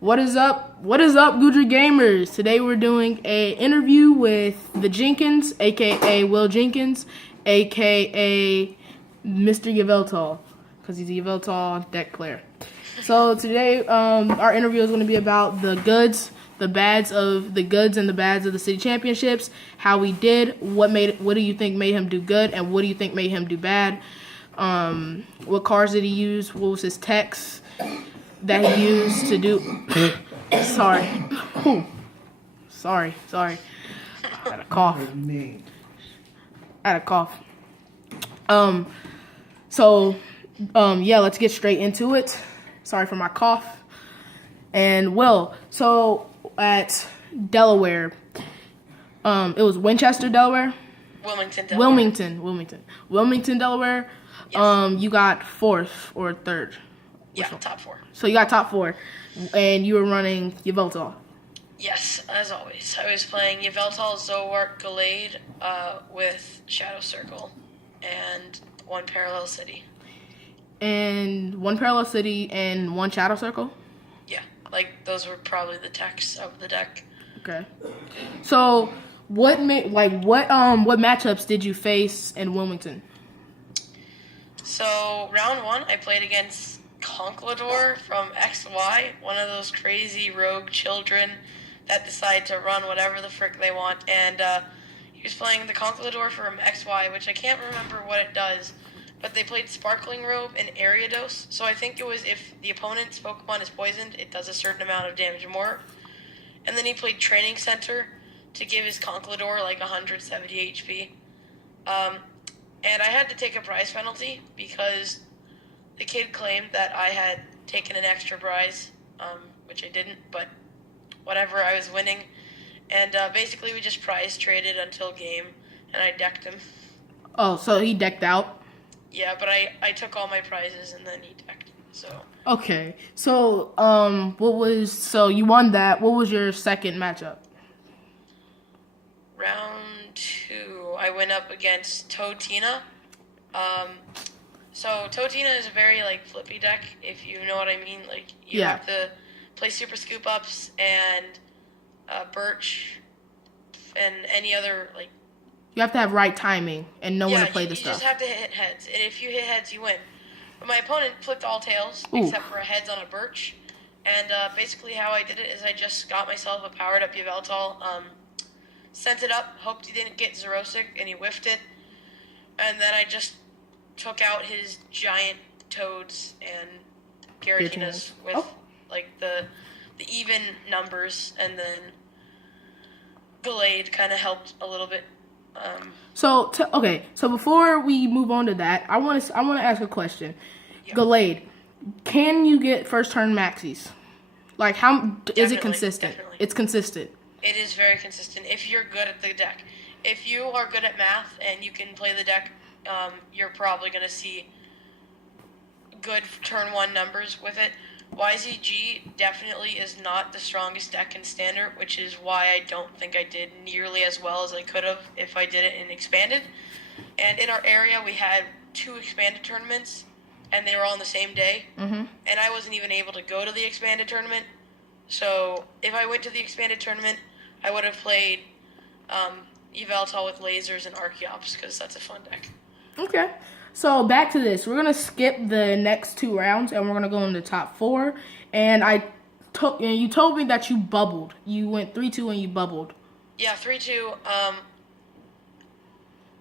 What is up? What is up, Goodry Gamers? Today we're doing a interview with the Jenkins, aka Will Jenkins, aka Mr. Yveltal, because he's a Yveltal deck player. So today, our interview is going to be about the goods, the bads of the goods and the bads of the city championships. How he did, what do you think made him do good, and what do you think made him do bad? What cards did he use? What was his techs that he used to do? Sorry. Sorry. I had a cough. Yeah, let's get straight into it. Sorry for my cough. And so at Delaware, it was Winchester, Delaware? Wilmington, Delaware. Wilmington, Delaware. Yes. You got fourth or third? Yeah, top four. So you got top four, and you were running Yveltal. Yes, as always. I was playing Yveltal, Zowart, Gallade, with Shadow Circle, and one Parallel City. And one Parallel City and one Shadow Circle? Yeah, like those were probably the techs of the deck. Okay. So what matchups did you face in Wilmington? So round one, I played against Conquistador from XY, one of those crazy rogue children that decide to run whatever the frick they want. And he was playing the Conquistador from XY, which I can't remember what it does, but they played Sparkling Robe and Ariados. So I think it was if the opponent's Pokemon is poisoned, it does a certain amount of damage more. And then he played Training Center to give his Conquistador like 170 HP. And I had to take a prize penalty because the kid claimed that I had taken an extra prize, which I didn't, but whatever, I was winning. And basically we just prize traded until game, and I decked him. Oh, so he decked out? Yeah, but I took all my prizes and then he decked, so. Okay, so you won that. What was your second matchup? Round two, I went up against Totina. So Totina is a very flippy deck, if you know what I mean. You have to play Super Scoop Ups and Birch and any other You have to have right timing and know when to play the stuff. You just have to hit heads, and if you hit heads, you win. But my opponent flipped all tails except for a heads on a Birch, and basically how I did it is I just got myself a powered up Yveltal, sent it up, hoped he didn't get Xerosic, and he whiffed it, and then I just took out his giant Toads and Garatinas with the even numbers, and then Gallade kind of helped a little bit. So before we move on to that, I want to ask a question. Yeah. Gallade, can you get first turn maxis? Is it consistent? Definitely. It's consistent. It is very consistent if you're good at the deck. If you are good at math and you can play the deck, you're probably going to see good turn one numbers with it. YZG definitely is not the strongest deck in Standard, which is why I don't think I did nearly as well as I could have if I did it in Expanded. And in our area, we had 2 Expanded tournaments, and they were all on the same day. Mm-hmm. And I wasn't even able to go to the Expanded tournament. So if I went to the Expanded tournament, I would have played Yveltal with lasers and Archeops, because that's a fun deck. Okay. So back to this. We're going to skip the next 2 rounds, and we're going to go into top 4. And you told me that you bubbled. You went 3-2 and you bubbled. Yeah, 3-2.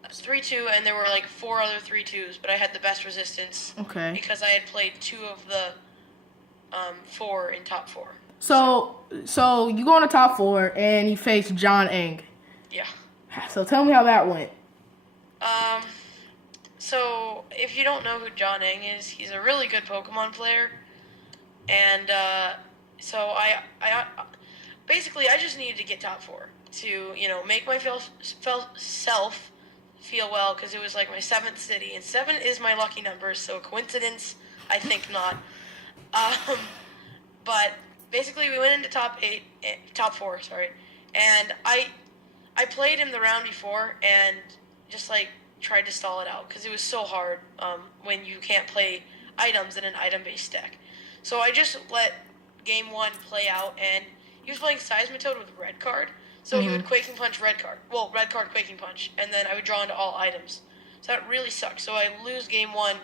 3-2, and there were 4 other 3-2s, but I had the best resistance. Okay. Because I had played 2 of the 4 in top 4. So you go into top 4, and you face John Eng. Yeah. So tell me how that went. So if you don't know who John Eng is, he's a really good Pokemon player, and so I basically I just needed to get top 4 to make myself feel well, because it was my 7th city, and 7 is my lucky number, so coincidence? I think not. But basically we went into top 4, and I played him the round before and just tried to stall it out because it was so hard when you can't play items in an item-based deck. So I just let game 1 play out, and he was playing Seismitoad with red card. So he would Quaking Punch red card. Well, red card Quaking Punch, and then I would draw into all items. So that really sucked. So I lose game 1,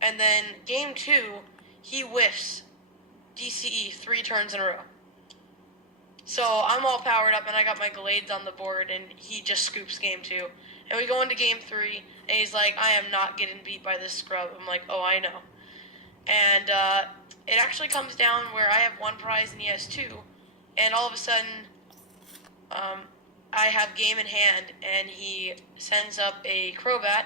and then game 2, he whiffs DCE 3 turns in a row. So I'm all powered up, and I got my Glades on the board, and he just scoops game 2. And we go into game 3, and he's like, I am not getting beat by this scrub. I'm like, oh, I know. And it actually comes down where I have 1 prize and he has 2, and all of a sudden, I have game in hand, and he sends up a Crobat,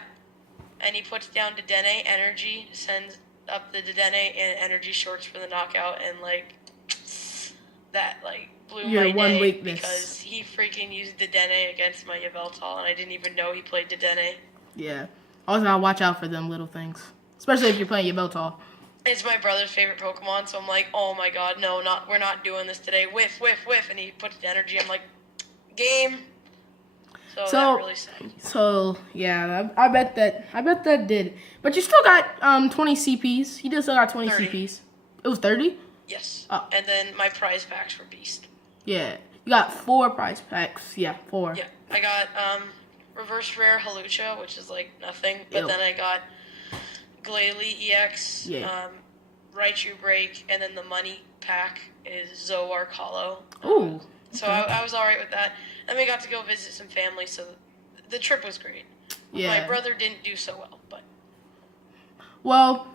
and he puts down Dedenne Energy, sends up the Dedenne and Energy shorts for the knockout, and, like, that, like, blew my day weakness. Because he freaking used Dedenne against my Yveltal, and I didn't even know he played Dedenne. Yeah. Always gotta watch out for them little things, especially if you're playing Yveltal. It's my brother's favorite Pokemon, so I'm like, oh my god, no, we're not doing this today. Whiff, whiff, whiff, and he puts the energy. I'm like, game. So that really sucked. So yeah, I bet that did. But you still got 20 CPs. You still got 20 30. CPs. It was 30? Yes. Oh. And then my prize packs were beast. Yeah. You got 4 prize packs. Yeah, 4. Yeah. I got reverse rare Halucha, which is like nothing. But then I got Glalie EX, Raichu Break, and then the money pack is Zoroark Hollow. Ooh. So I was alright with that. Then we got to go visit some family, so the trip was great. Yeah. My brother didn't do so well, but... Well,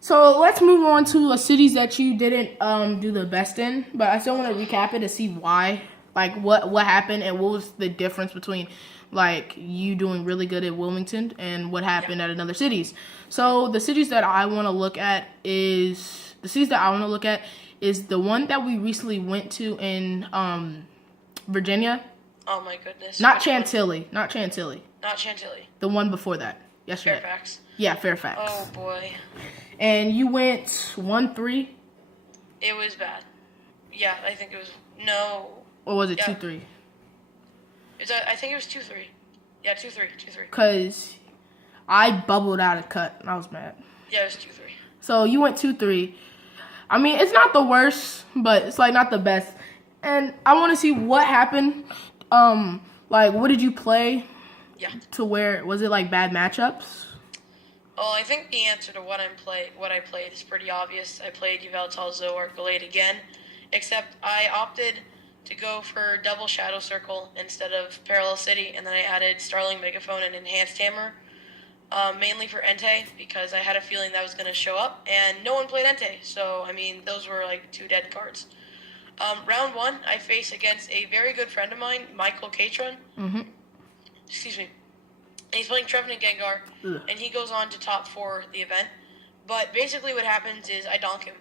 so let's move on to the cities that you didn't do the best in. But I still want to recap it to see why. Like, what happened and what was the difference between, like, you doing really good at Wilmington and what happened at another cities. So the cities that I want to look at is... The cities that I want to look at is the one that we recently went to in Virginia. Oh my goodness. Not Chantilly. Not Chantilly. Not Chantilly. The one before that. Yesterday. Fairfax. Yeah, Fairfax. Oh boy. And you went 1-3? It was bad. Yeah, I think it was... No. Or was it 2-3? I think it was 2-3. Yeah, 2-3. 2-3. Because I bubbled out a cut and I was mad. Yeah, it was 2-3. So you went 2-3. I mean, it's not the worst, but it's like not the best. And I want to see what happened. Like, what did you play? Yeah. To where was it like bad matchups? Well, I think the answer to what I played is pretty obvious. I played Yveltal Zoroark Glade again, except I opted to go for double Shadow Circle instead of Parallel City, and then I added Starling Megaphone and Enhanced Hammer, mainly for Entei, because I had a feeling that was going to show up, and no one played Entei, so, I mean, those were like 2 dead cards. Round 1, I face against a very good friend of mine, Michael Catron. Excuse me. He's playing Trevenant Gengar, and he goes on to top 4 the event. But basically what happens is I donk him.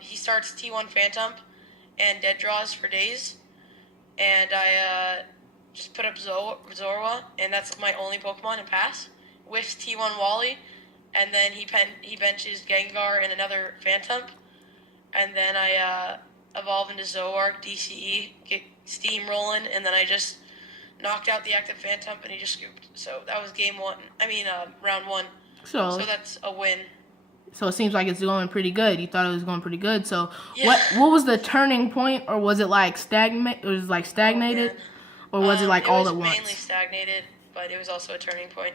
He starts T1 Phantom and dead draws for days, and I just put up Zorua, and that's my only Pokemon, and pass. Whiffs T1 Wally, and then he benches Gengar and another Phantom, and then I evolve into Zoroark, DCE, get Steam rolling, and then I just knocked out the active Phantom, and he just scooped. So that was round 1. So that's a win. So it seems like it's going pretty good. You thought it was going pretty good. So what was the turning point, or was it like stagnated, or was it like all at once? It was mainly stagnated, but it was also a turning point.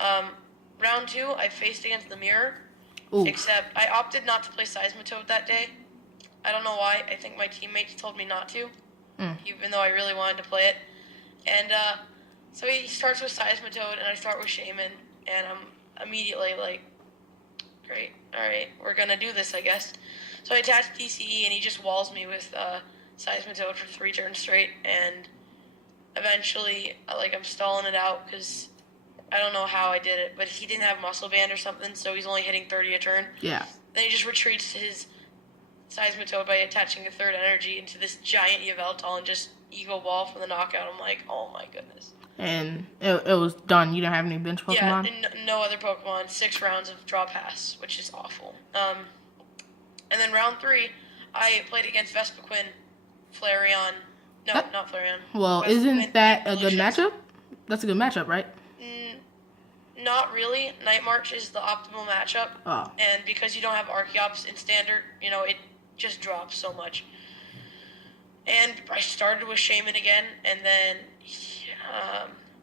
Round 2, I faced against the Mirror, except I opted not to play Seismitoad that day. I don't know why. I think my teammates told me not to, even though I really wanted to play it. And so he starts with Seismitoad, and I start with Shaman, and I'm immediately like, great, alright, we're gonna do this, I guess. So I attach DCE, and he just walls me with Seismitoad for 3 turns straight, and eventually, I'm stalling it out, because I don't know how I did it, but he didn't have Muscle Band or something, so he's only hitting 30 a turn. Yeah. Then he just retreats to his Seismitoad by attaching a 3rd energy into this giant Yveltal and just Eagle Ball for the knockout. I'm like, oh my goodness. And it was done. You don't have any bench Pokemon? Yeah, no other Pokemon. 6 rounds of draw pass, which is awful. And then round 3, I played against Vespiquen, Flareon. No, not Flareon. Well, isn't that a good matchup? That's a good matchup, right? Not really. Night March is the optimal matchup. Oh. And because you don't have Archeops in Standard, just drops so much. And I started with Shaman again, and then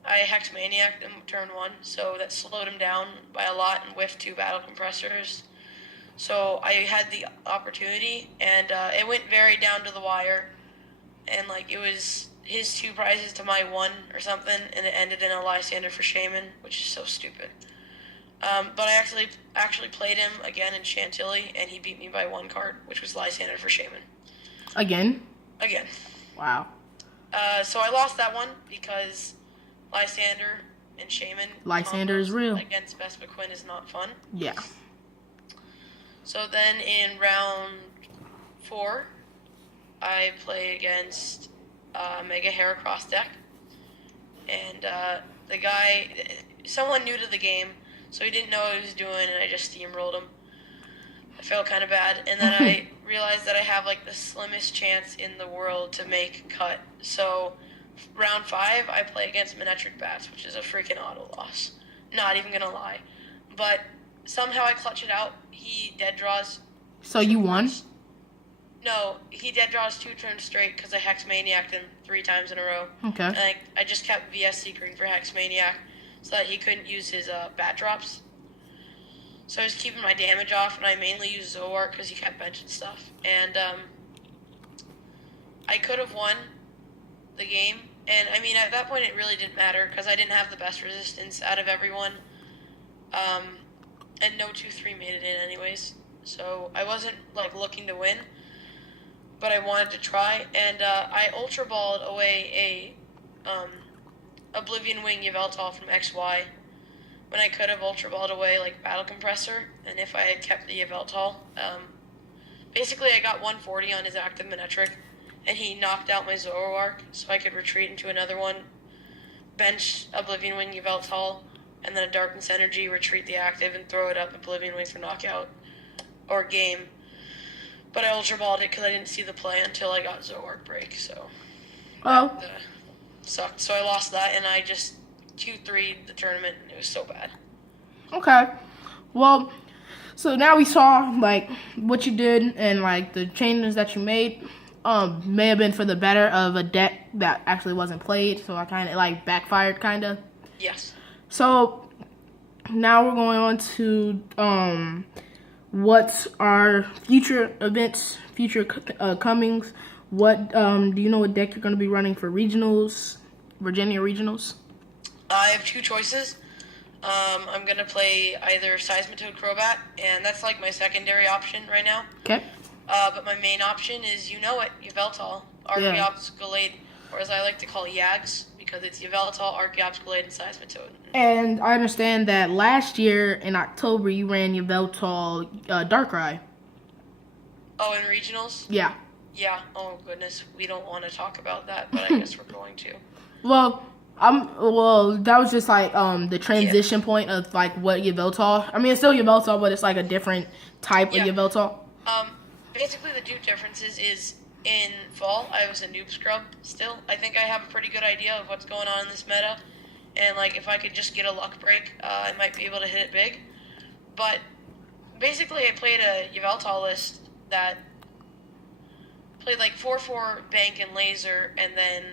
I Hex Maniac'd him turn 1, so that slowed him down by a lot and whiffed 2 battle compressors. So I had the opportunity, and it went very down to the wire, and like it was his 2 prizes to my 1 or something, and it ended in a Lysander for Shaman, which is so stupid. But I actually played him again in Chantilly, and he beat me by 1 card, which was Lysander for Shaman. Again? Again. Wow. So I lost that one because Lysander and Shaman. Lysander is real. Against Vespa Quinn is not fun. Yeah. So then in round 4, I played against Mega Heracross deck. And the guy, someone new to the game, so he didn't know what he was doing, and I just steamrolled him. I felt kind of bad, and then I realized that I have like the slimmest chance in the world to make cut. So round 5, I play against Manetric Bats, which is a freaking auto loss. Not even gonna lie, but somehow I clutch it out. He dead draws. So you won? No, he dead draws 2 turns straight because I Hex Maniac'd him 3 times in a row. Okay. And I just kept VS Secreting for Hex Maniac so that he couldn't use his bat drops. So I was keeping my damage off, and I mainly used Zoroark because he kept benching stuff. And I could have won the game. And, I mean, at that point it really didn't matter because I didn't have the best resistance out of everyone. And no 2-3 made it in anyways. So I wasn't, like, looking to win. But I wanted to try. And I Ultra Balled away a Oblivion Wing Yveltal from XY. When I could have Ultra Balled away, like, Battle Compressor, and if I had kept the Yveltal. Basically, I got 140 on his active Manetric, and he knocked out my Zoroark, so I could retreat into another one, bench Oblivion Wing Yveltal, and then a Darkness Energy, retreat the active, and throw it up Oblivion Wing for knockout, or game. But I Ultra Balled it because I didn't see the play until I got Zoroark break, so... Oh. That, sucked. So I lost that, and I just 2-3'd the tournament, and it was so bad. Okay. Well, so now we saw, like, what you did and, like, the changes that you made may have been for the better of a deck that actually wasn't played, so I kind of, like, backfired, kind of. Yes. So now we're going on to what's our future events, future comings. What do you know what deck you're going to be running for regionals, Virginia regionals? I have 2 choices. I'm going to play either Seismitoad Crobat, and that's like my secondary option right now. Okay. But my main option is, you know it, Yveltal, Archeops, Gallade, or as I like to call Yags, because it's Yveltal, Archeops, Gallade, and Seismitoad. And I understand that last year in October you ran Yveltal Darkrai. Oh, in regionals? Yeah. Yeah. Oh, goodness. We don't want to talk about that, but I guess we're going to. Well, that was just like the transition point of like what Yveltal. I mean, it's still Yveltal, but it's like a different type of Yveltal. Basically the 2 differences is in fall, I was a noob scrub still. I think I have a pretty good idea of what's going on in this meta, and like if I could just get a luck break, I might be able to hit it big. But basically, I played a Yveltal list that played like 4/4 bank and laser, and then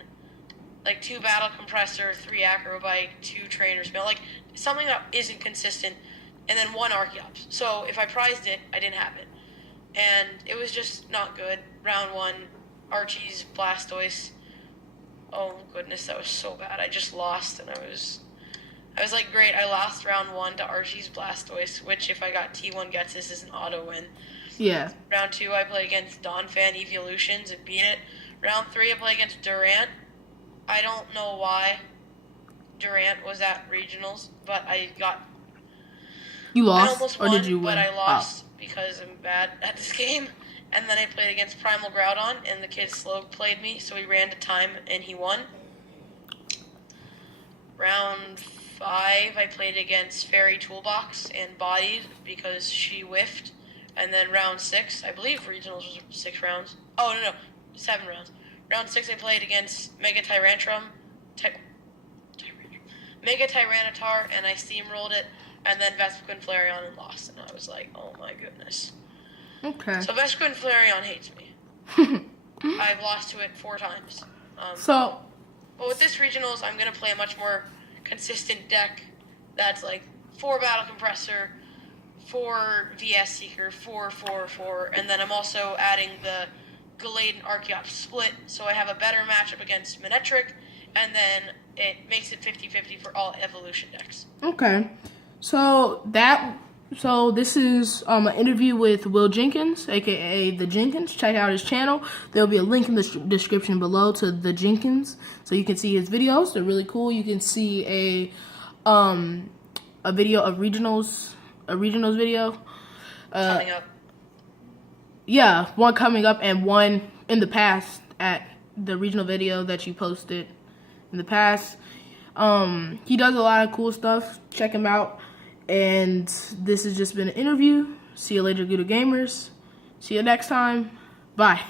like 2 battle compressor, 3 acrobike, 2 trainer spell, like something that isn't consistent, and then 1 Archeops. So if I prized it, I didn't have it, and it was just not good. Round 1, Archie's Blastoise. Oh goodness, that was so bad. I just lost, and I was like, great. I lost round 1 to Archie's Blastoise, which if I got T1 gets this is an auto win. Yeah. Round 2, I play against Donphan Evolutions and beat it. Round 3, I play against Durant. I don't know why Durant was at regionals, but I got. You lost, I almost or won, did you win? But I lost because I'm bad at this game. And then I played against Primal Groudon, and the kid slow played me, so he ran to time and he won. Round 5, I played against Fairy Toolbox and bodied because she whiffed. And then round 6, I believe regionals was 6 rounds. Oh, no, 7 rounds. Round 6, I played against Mega Tyrantrum, Mega Tyranitar, and I steamrolled it, and then Vespiquen Flareon and lost. And I was like, oh my goodness. Okay. So Vesco and Flareon hates me. I've lost to it 4 times. So, But with this regionals, I'm going to play a much more consistent deck that's like 4 Battle Compressor, 4 VS Seeker, 4, 4, 4, and then I'm also adding the Gallade and Archeops split, so I have a better matchup against Manectric, and then it makes it 50-50 for all evolution decks. okay. So this is an interview with Will Jenkins, aka the Jenkins. Check out his channel. There'll be a link in the description below to the Jenkins, so you can see his videos. They're really cool. You can see a video of regionals video. Coming up. Yeah, one coming up and one in the past at the regional video that you posted in the past. He does a lot of cool stuff. Check him out. And this has just been an interview. See you later, Good Gamers. See you next time. Bye.